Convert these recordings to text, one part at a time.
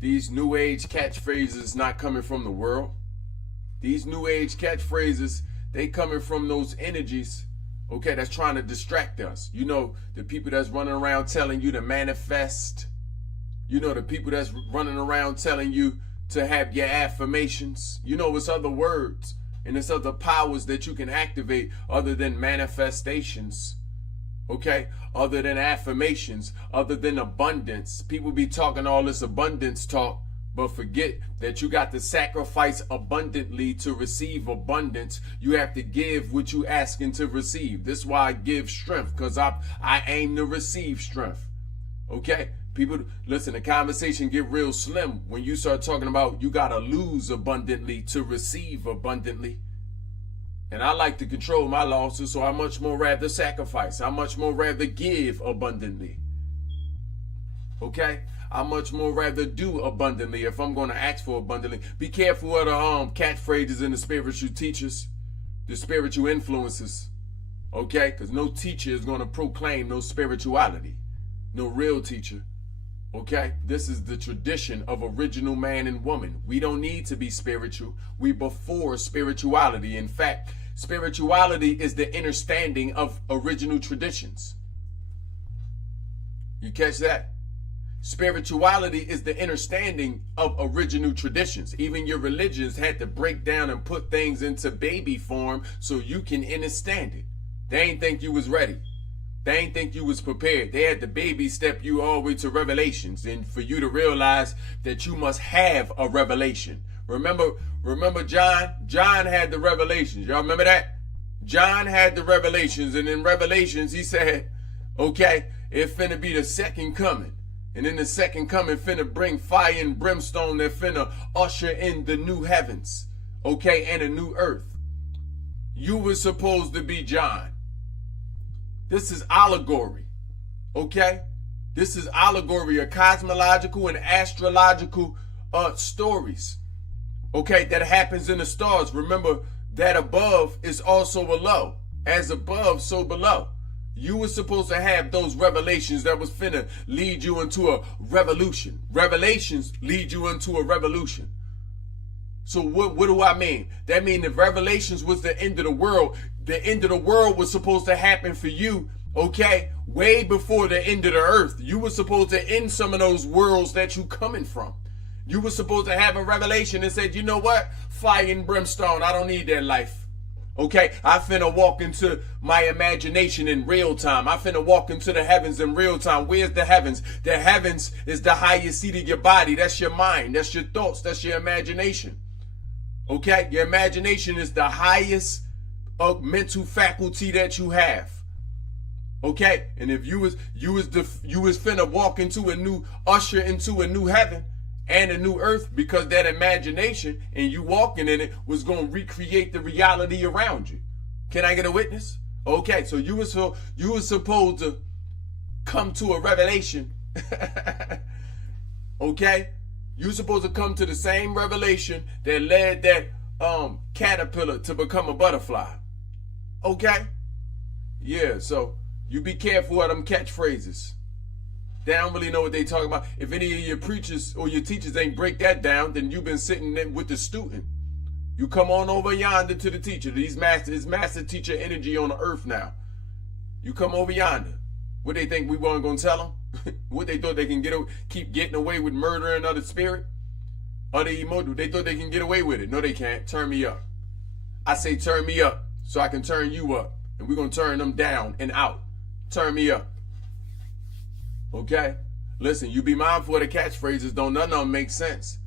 these new age catchphrases not coming from the world. These new age catchphrases, they coming from those energies, okay, that's trying to distract us. You know, the people that's running around telling you to manifest. You know, the people that's running around telling you to have your affirmations. You know, it's other words and it's other powers that you can activate other than manifestations. Okay, other than affirmations, other than abundance. People be talking all this abundance talk, but forget that you got to sacrifice abundantly to receive abundance. You have to give what you asking to receive. This is why I give strength, because I aim to receive strength. Okay, people, listen, the conversation get real slim when you start talking about you got to lose abundantly to receive abundantly. And I like to control my losses, so I much more rather sacrifice. I much more rather give abundantly. Okay? I much more rather do abundantly if I'm going to ask for abundantly. Be careful of the catchphrases and the spiritual teachers, the spiritual influences. Okay? Because no teacher is going to proclaim no spirituality. No real teacher. Okay? This is the tradition of original man and woman. We don't need to be spiritual. We before spirituality. In fact, spirituality is the understanding of original traditions. You catch that? Spirituality is the understanding of original traditions. Even your religions had to break down and put things into baby form so you can understand it. They ain't think you was ready. They ain't think you was prepared. They had to baby step you all the way to Revelations, and for you to realize that you must have a revelation. Remember John? John had the revelations. Y'all remember that? John had the revelations, and in Revelations he said, okay, it finna be the second coming. And in the second coming finna bring fire and brimstone that finna usher in the new heavens, okay, and a new earth. You were supposed to be John. This is allegory, okay? This is allegory of cosmological and astrological stories, okay, that happens in the stars. Remember that above is also below. As above, so below. You were supposed to have those revelations that was finna lead you into a revolution. Revelations lead you into a revolution. So what do I mean? That means if Revelations was the end of the world was supposed to happen for you, okay, way before the end of the earth. You were supposed to end some of those worlds that you coming from. You were supposed to have a revelation and said, you know what? Fire and brimstone, I don't need that life. Okay, I finna walk into my imagination in real time. I finna walk into the heavens in real time. Where's the heavens? The heavens is the highest seat of your body. That's your mind. That's your thoughts. That's your imagination. Okay, your imagination is the highest mental faculty that you have. Okay, and if you was finna walk into usher into a new heaven and a new earth, because that imagination and you walking in it was going to recreate the reality around you. Can I get a witness? Okay, so you was supposed to come to a revelation. Okay, you were supposed to come to the same revelation that led that caterpillar to become a butterfly. Okay, yeah. So you be careful of them catchphrases. They don't really know what they talking about. If any of your preachers or your teachers ain't break that down, then you've been sitting there with the student. You come on over yonder to the teacher. It's master teacher energy on the earth now. You come over yonder. What they think we weren't going to tell them? What they thought they can keep getting away with murdering other spirit? Other emotion? They thought they can get away with it. No, they can't. Turn me up. I say turn me up so I can turn you up. And we're going to turn them down and out. Turn me up. Okay? Listen, you be mindful of the catchphrases. None of them make sense.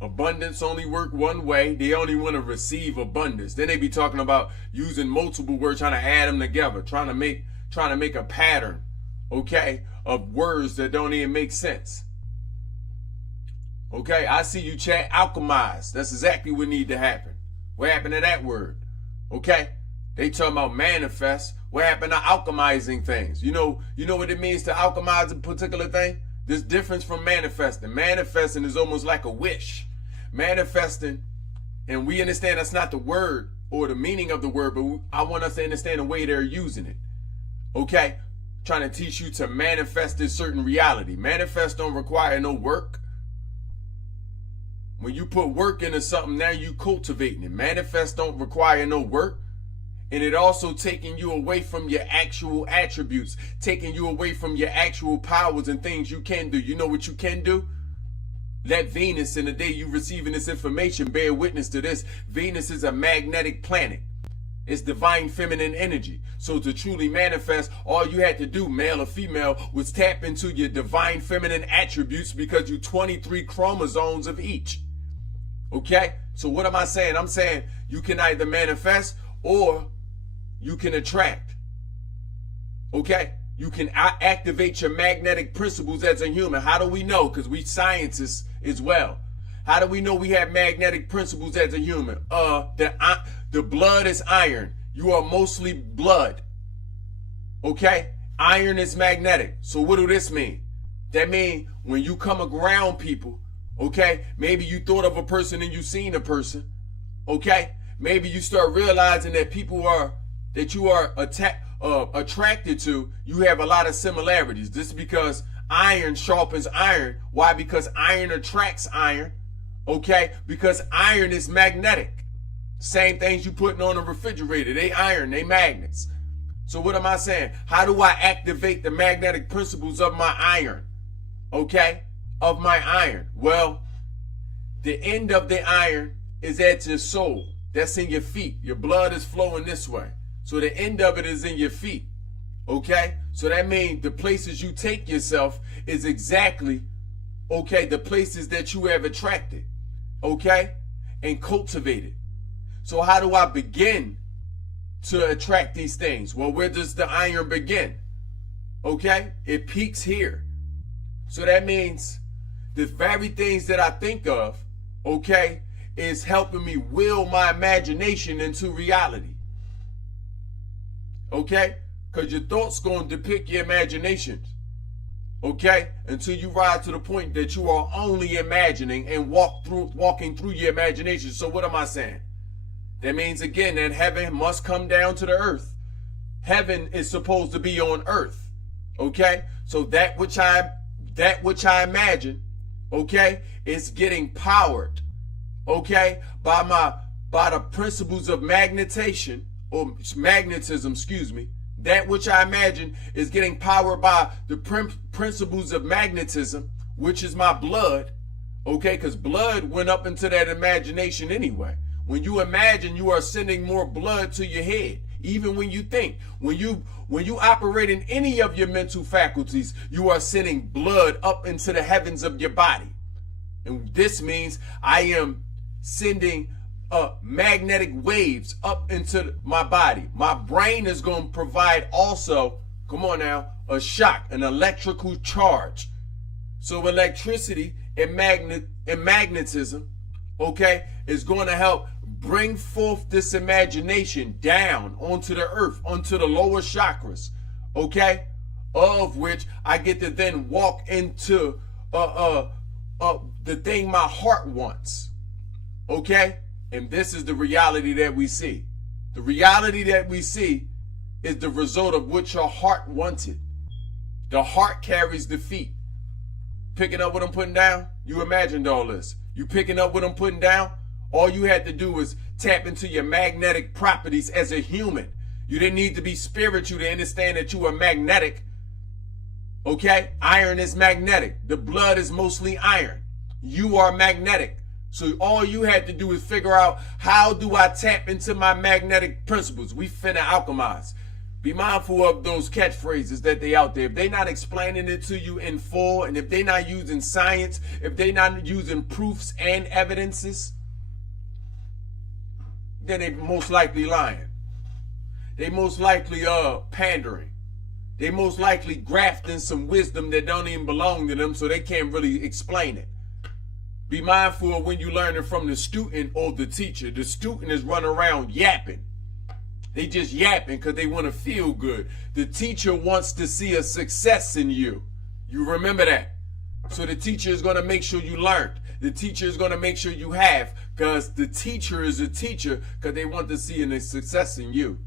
Abundance only work one way. They only want to receive abundance. Then they be talking about using multiple words, trying to add them together, trying to make a pattern, okay, of words that don't even make sense. Okay, I see you chat alchemize. That's exactly what need to happen. What happened to that word? Okay? They talking about manifest. What happened to alchemizing things? You know what it means to alchemize a particular thing? There's difference from manifesting. Manifesting is almost like a wish. Manifesting, and we understand that's not the word or the meaning of the word, but I want us to understand the way they're using it. Okay? Trying to teach you to manifest this certain reality. Manifest don't require no work. When you put work into something, now you cultivating it. Manifest don't require no work. And it also taking you away from your actual attributes, taking you away from your actual powers and things you can do. You know what you can do? Let Venus, in the day you receiving this information, bear witness to this. Venus is a magnetic planet. It's divine feminine energy. So to truly manifest, all you had to do, male or female, was tap into your divine feminine attributes, because you 23 chromosomes of each. Okay? So what am I saying? I'm saying you can either manifest or you can attract. Okay? You can activate your magnetic principles as a human. How do we know? Because we scientists as well. How do we know we have magnetic principles as a human? The blood is iron. You are mostly blood. Okay? Iron is magnetic. So what do this mean? That means when you come around people, okay, maybe you thought of a person and you seen a person, okay? Maybe you start realizing that people that you are attracted to, you have a lot of similarities. This is because iron sharpens iron. Why? Because iron attracts iron, okay? Because iron is magnetic. Same things you putting on a refrigerator. They iron, they magnets. So what am I saying? How do I activate the magnetic principles of my iron? Okay? Of my iron. Well, the end of the iron is at your soul. That's in your feet. Your blood is flowing this way. So the end of it is in your feet. Okay? So that means the places you take yourself is exactly, okay, the places that you have attracted. Okay? And cultivated. So how do I begin to attract these things? Well, where does the iron begin? Okay? It peaks here. So that means the very things that I think of, okay, is helping me will my imagination into reality. Okay? Because your thoughts going to depict your imaginations. Okay? Until you rise to the point that you are only imagining and walking through your imagination. So what am I saying? That means, again, that heaven must come down to the earth. Heaven is supposed to be on earth. Okay? So that which I imagine, okay, is getting powered, okay, by the principles of magnetism, excuse me. That which I imagine is getting powered by the principles of magnetism, which is my blood, okay, because blood went up into that imagination anyway. When you imagine, you are sending more blood to your head. Even when you think, when you operate in any of your mental faculties, you are sending blood up into the heavens of your body. And this means I am sending magnetic waves up into my body. My brain is going to provide also, come on now, a shock, an electrical charge. So electricity and magnetism, okay, is going to help bring forth this imagination down onto the earth, onto the lower chakras, okay, of which I get to then walk into the thing my heart wants, okay? And this is the reality that we see. The reality that we see is the result of what your heart wanted. The heart carries the feet. Picking up what I'm putting down? You imagined all this. You picking up what I'm putting down? All you had to do was tap into your magnetic properties as a human. You didn't need to be spiritual to understand that you are magnetic. Okay? Iron is magnetic. The blood is mostly iron. You are magnetic. So all you had to do is figure out, how do I tap into my magnetic principles? We finna alchemize. Be mindful of those catchphrases that they out there. If they not explaining it to you in full, and if they not using science, if they not using proofs and evidences, then they most likely lying. They most likely pandering. They most likely grafting some wisdom that don't even belong to them, so they can't really explain it. Be mindful of when you learning from the student or the teacher. The student is running around yapping. They just yapping because they want to feel good. The teacher wants to see a success in you. You remember that. So the teacher is going to make sure you learned. The teacher is going to make sure you have, because the teacher is a teacher because they want to see a success in you.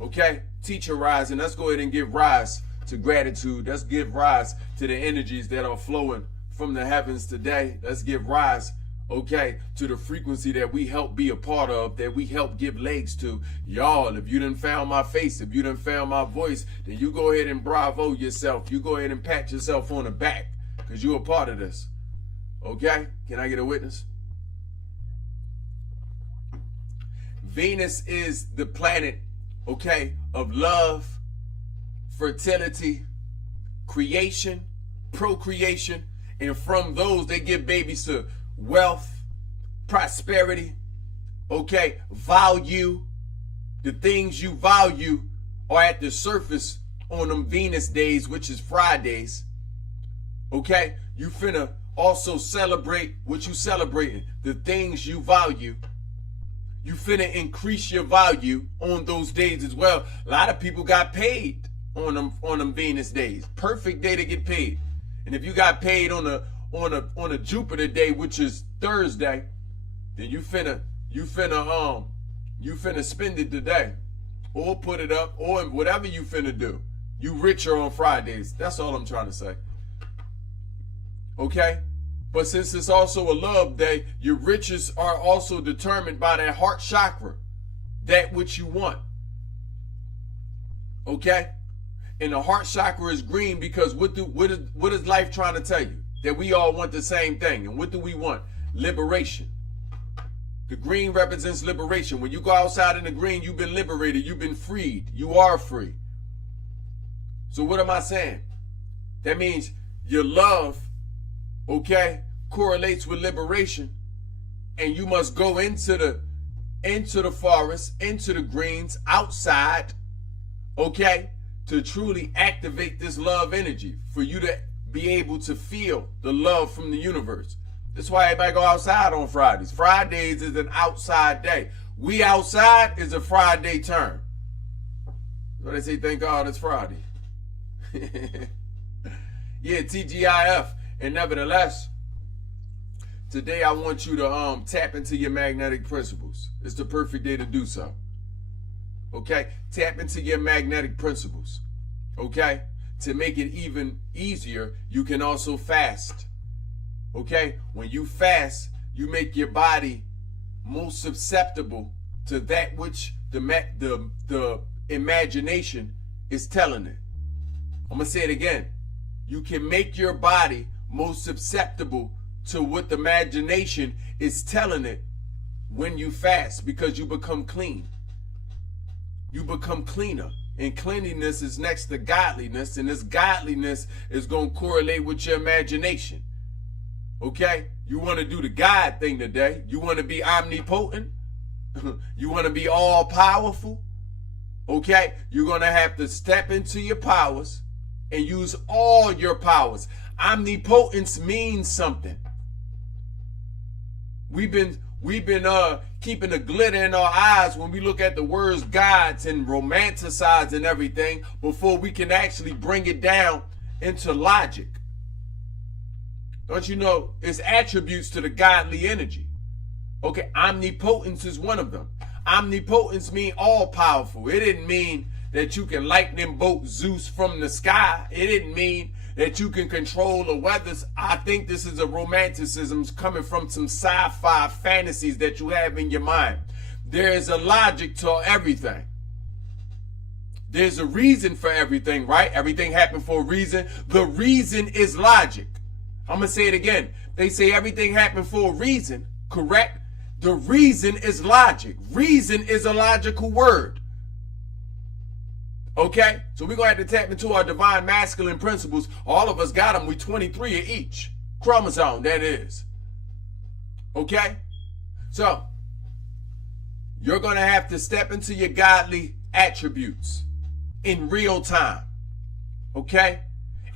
Okay? Teacher rise, and let's go ahead and give rise to gratitude. Let's give rise to the energies that are flowing from the heavens today. Let's give rise, okay, to the frequency that we help be a part of, that we help give legs to. Y'all, if you done found my face, if you done found my voice, then you go ahead and bravo yourself. You go ahead and pat yourself on the back, because you're a part of this. Okay? Can I get a witness? Venus is the planet, okay, of love, fertility, creation, procreation, and from those they give babies to wealth, prosperity, okay, value. The things you value are at the surface on them Venus days, which is Fridays. Okay, you finna also celebrate what you celebrating, the things you value. You finna increase your value on those days as well. A lot of people got paid on them Venus days. Perfect day to get paid. And if you got paid on a Jupiter day, which is Thursday, then you finna spend it today, or put it up, or whatever you finna do. You richer on Fridays. That's all I'm trying to say. Okay? But since it's also a love day, your riches are also determined by that heart chakra, that which you want. Okay? And the heart chakra is green because what is life trying to tell you? That we all want the same thing. And what do we want? Liberation. The green represents liberation. When you go outside in the green, you've been liberated. You've been freed. You are free. So what am I saying? That means your love, okay, correlates with liberation. And you must go into the forest, into the greens, outside, okay, to truly activate this love energy, for you to be able to feel the love from the universe. That's why everybody go outside on Fridays. Fridays is an outside day. We outside is a Friday term. So they say, thank God it's Friday. Yeah, TGIF. And nevertheless, today I want you to tap into your magnetic principles. It's the perfect day to do so. Okay? Tap into your magnetic principles. Okay? To make it even easier, you can also fast. Okay? When you fast, you make your body most susceptible to that which the imagination is telling it. I'm going to say it again. You can make your body most susceptible to what the imagination is telling it when you fast, because you become clean. You become cleaner. And cleanliness is next to godliness, and this godliness is going to correlate with your imagination. Okay? You want to do the God thing today. You want to be omnipotent. You want to be all powerful. Okay? You're going to have to step into your powers and use all your powers. Omnipotence means something. We've been keeping the glitter in our eyes when we look at the words gods and romanticize and everything before we can actually bring it down into logic. Don't you know it's attributes to the godly energy? Okay, omnipotence is one of them. Omnipotence means all powerful. It didn't mean that you can lightning bolt Zeus from the sky. It didn't mean that you can control the weathers. I think this is a romanticism coming from some sci-fi fantasies that you have in your mind. There is a logic to everything. There's a reason for everything, right? Everything happened for a reason. The reason is logic. I'm going to say it again. They say everything happened for a reason, correct? The reason is logic. Reason is a logical word. Okay? So we're going to have to tap into our divine masculine principles. All of us got them. We 23 of each chromosome, that is. Okay? So, you're going to have to step into your godly attributes in real time. Okay?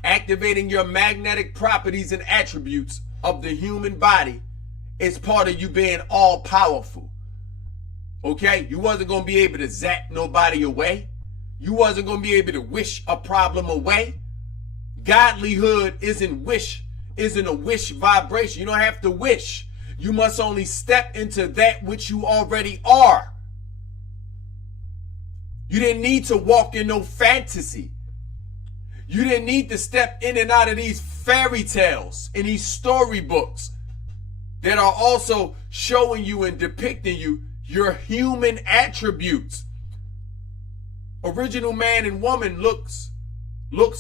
Activating your magnetic properties and attributes of the human body is part of you being all powerful. Okay? You wasn't going to be able to zap nobody away. You wasn't going to be able to wish a problem away. Godlyhood isn't a wish vibration. You don't have to wish. You must only step into that which you already are. You didn't need to walk in no fantasy. You didn't need to step in and out of these fairy tales and these storybooks that are also showing you and depicting you your human attributes. Original man and woman looks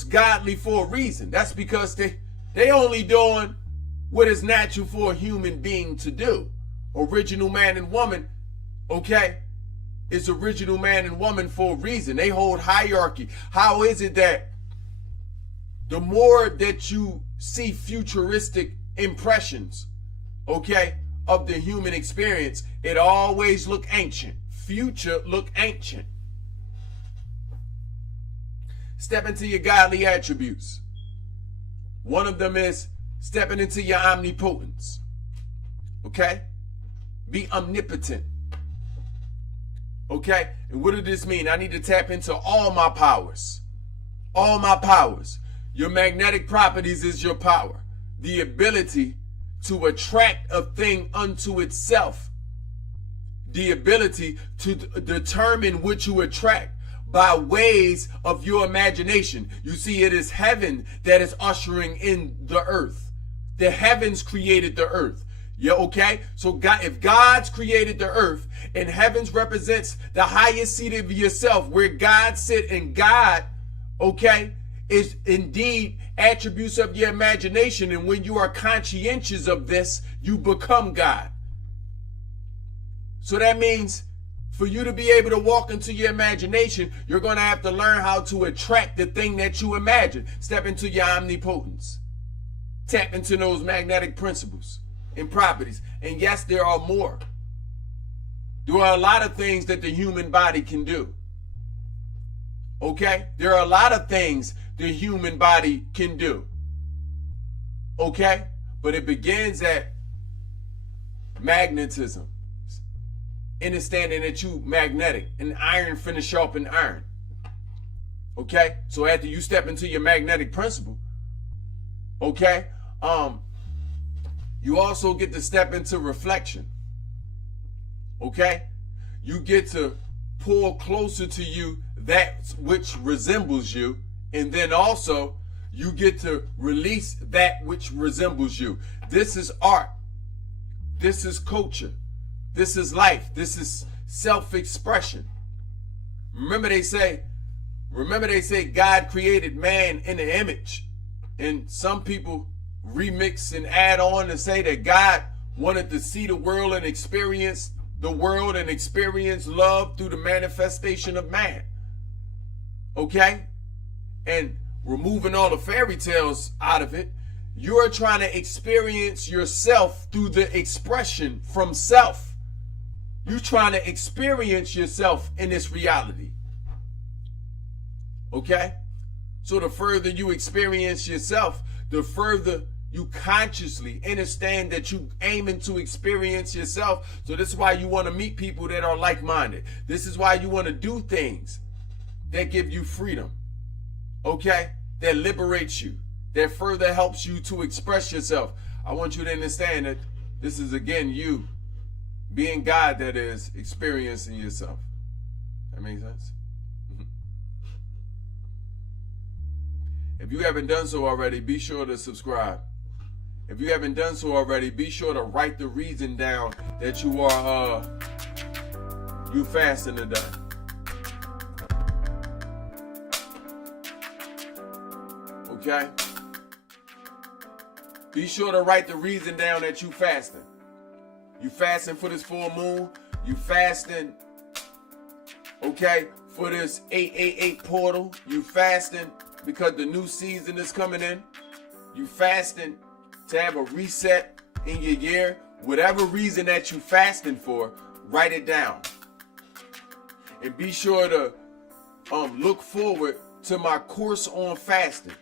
godly for a reason. That's because they only doing what is natural for a human being to do. Original man and woman, okay, is original man and woman for a reason. They hold hierarchy. How is it that the more that you see futuristic impressions, okay, of the human experience, it always look ancient. Future look ancient. Step into your godly attributes. One of them is stepping into your omnipotence. Okay? Be omnipotent. Okay? And what does this mean? I need to tap into all my powers. All my powers. Your magnetic properties is your power. The ability to attract a thing unto itself. The ability to determine what you attract by ways of your imagination. You see, it is heaven that is ushering in the earth. The heavens created the earth. Yeah, okay? So God, if God's created the earth and heavens represents the highest seat of yourself, where God sit, and God, okay, is indeed attributes of your imagination. And when you are conscientious of this, you become God. So that means for you to be able to walk into your imagination, you're going to have to learn how to attract the thing that you imagine. Step into your omnipotence. Tap into those magnetic principles and properties. And yes, there are more. There are a lot of things that the human body can do. Okay? There are a lot of things the human body can do. Okay? But it begins at magnetism. Understanding that you magnetic, and iron finna sharpen iron. Okay? So after you step into your magnetic principle, okay, you also get to step into reflection. Okay? You get to pull closer to you that which resembles you, and then also you get to release that which resembles you. This is art. This is culture. This is life. This is self-expression. Remember they say God created man in the image. And some people remix and add on and say that God wanted to see the world and experience the world and experience love through the manifestation of man. Okay? And removing all the fairy tales out of it, you're trying to experience yourself through the expression from self. You're trying to experience yourself in this reality. Okay? So the further you experience yourself, the further you consciously understand that you aiming to experience yourself. So this is why you want to meet people that are like-minded. This is why you want to do things that give you freedom. Okay? That liberates you. That further helps you to express yourself. I want you to understand that this is, again, you being God that is experiencing yourself. That makes sense? If you haven't done so already, be sure to subscribe. If you haven't done so already, be sure to write the reason down that you are you fasting today. Okay? Be sure to write the reason down that you fasting. You fasting for this full moon. You fasting, okay, for this 888 portal. You fasting because the new season is coming in. You fasting to have a reset in your year. Whatever reason that you fasting for, write it down. And be sure to look forward to my course on fasting.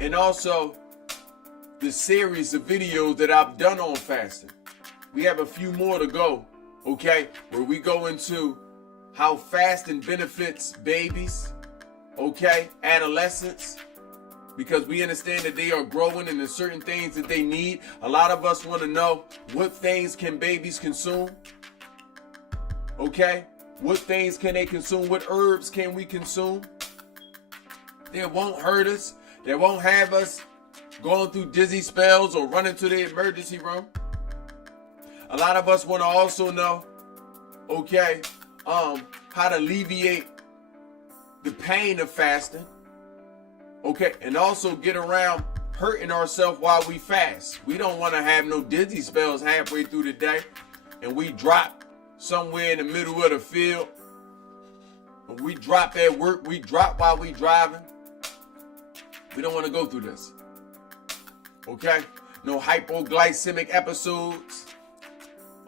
And also the series of videos that I've done on fasting. We have a few more to go, okay, where we go into how fasting benefits babies, okay, adolescents, because we understand that they are growing and there's certain things that they need. A lot of us want to know, what things can babies consume? Okay? What things can they consume? What herbs can we consume that won't hurt us, that won't have us going through dizzy spells or running to the emergency room? A lot of us want to also know, okay, how to alleviate the pain of fasting, okay, and also get around hurting ourselves while we fast. We don't want to have no dizzy spells halfway through the day and we drop somewhere in the middle of the field. And we drop at work, we drop while we driving. We don't want to go through this. Okay? No hypoglycemic episodes.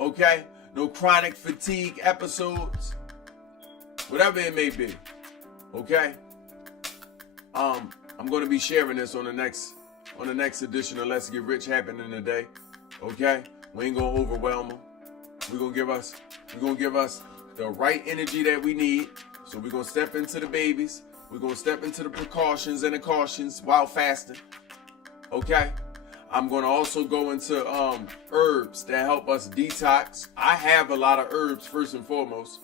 Okay? No chronic fatigue episodes. Whatever it may be. Okay? I'm going to be sharing this on the next edition of Let's Get Rich happening today. Okay? We ain't going to overwhelm them. We're going to give us the right energy that we need. So we're going to step into the babies. We're going to step into the precautions and the cautions while fasting. Okay? I'm going to also go into herbs that help us detox. I have a lot of herbs first and foremost.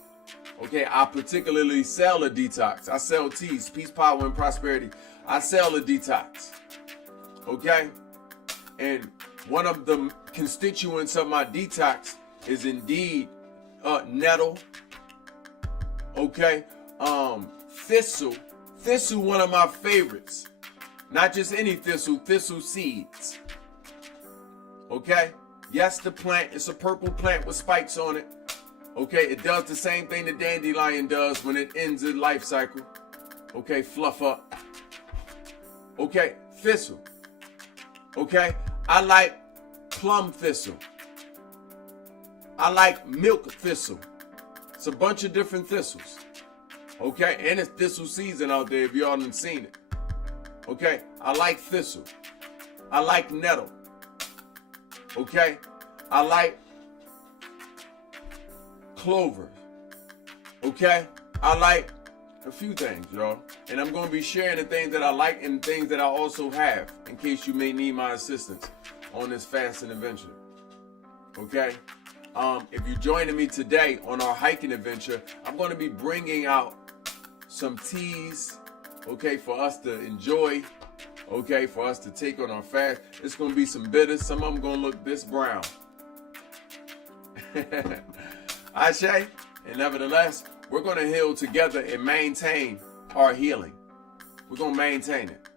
Okay, I particularly sell a detox. I sell teas, peace, power, and prosperity. I sell a detox. Okay? And one of the constituents of my detox is indeed nettle. Okay? Thistle. Thistle, one of my favorites. Not just any thistle, thistle seeds. Okay? Yes, the plant. It's a purple plant with spikes on it. Okay? It does the same thing the dandelion does when it ends its life cycle. Okay? Fluff up. Okay? Thistle. Okay? I like plum thistle. I like milk thistle. It's a bunch of different thistles. Okay? And it's thistle season out there if y'all haven't seen it. Okay? I like thistle. I like nettle. Okay? I like clover. Okay? I like a few things, y'all. And I'm going to be sharing the things that I like and things that I also have in case you may need my assistance on this fasting adventure. Okay? If you're joining me today on our hiking adventure, I'm going to be bringing out some teas, okay, for us to enjoy, okay, for us to take on our fast. It's going to be some bitters. Some of them going to look this brown. Ashe, and nevertheless, we're going to heal together and maintain our healing. We're going to maintain it.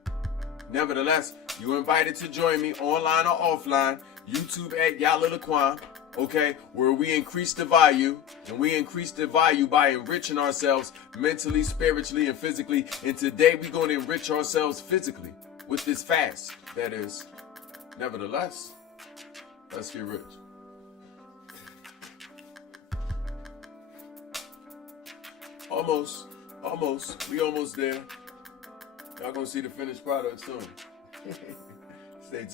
Nevertheless, you're invited to join me online or offline, YouTube at Yalilaquan. Okay, where we increase the value, and we increase the value by enriching ourselves mentally, spiritually, and physically. And today we're going to enrich ourselves physically with this fast. That is, nevertheless, let's get rich. Almost. We almost there. Y'all gonna see the finished product soon. Stay tuned.